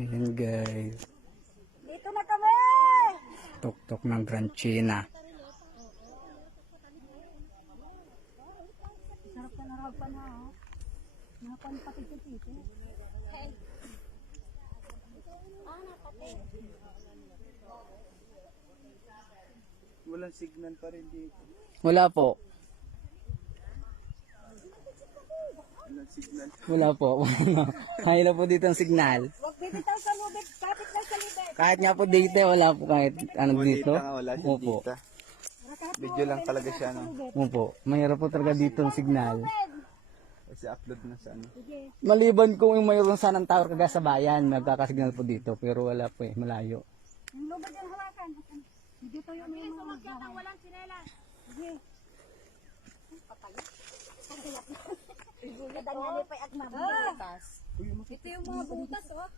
Ayan guys, Dito na kami! tuktok ng Grand China. Sarap ka narapan ha. Napan pati titi. Walang signal pa rin dito. Wala po. Walang signal. Wala po. Kaya na po dito ang signal. Huwag bibitaw sa lubid. Kapit lang sa libet. Kahit nga po dito, wala po kahit ano dito. Nga, wala siya Opo. dito. Video lang talaga siya, no? Opo. Mahirap po talaga dito ang signal. Kasi upload na sa ano. Maliban kung yung mayroon sanang tower kaga sa bayan, magkakasignal po dito. Pero wala po eh, malayo. Yung lubid yung hawakan. Dito yung may mga hawakan. Walang sinelas. Sige. Patay. Dangali pa at mabutas. Ito yung mga butas, oh.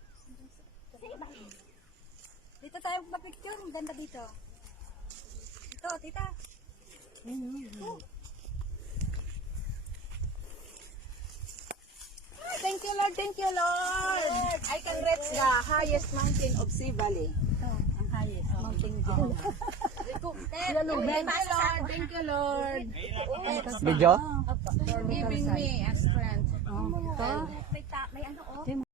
Dito tayo magpa-picture. Ang ganda dito. Ito, tita. Thank you, Lord. Thank you, Lord. I can reach the highest mountain of Sea Valley. Ito, ang highest. Mountain Dew. Thank you, Lord. Thank you, Lord. Video? For giving me a strength. Ito. May ano, oh.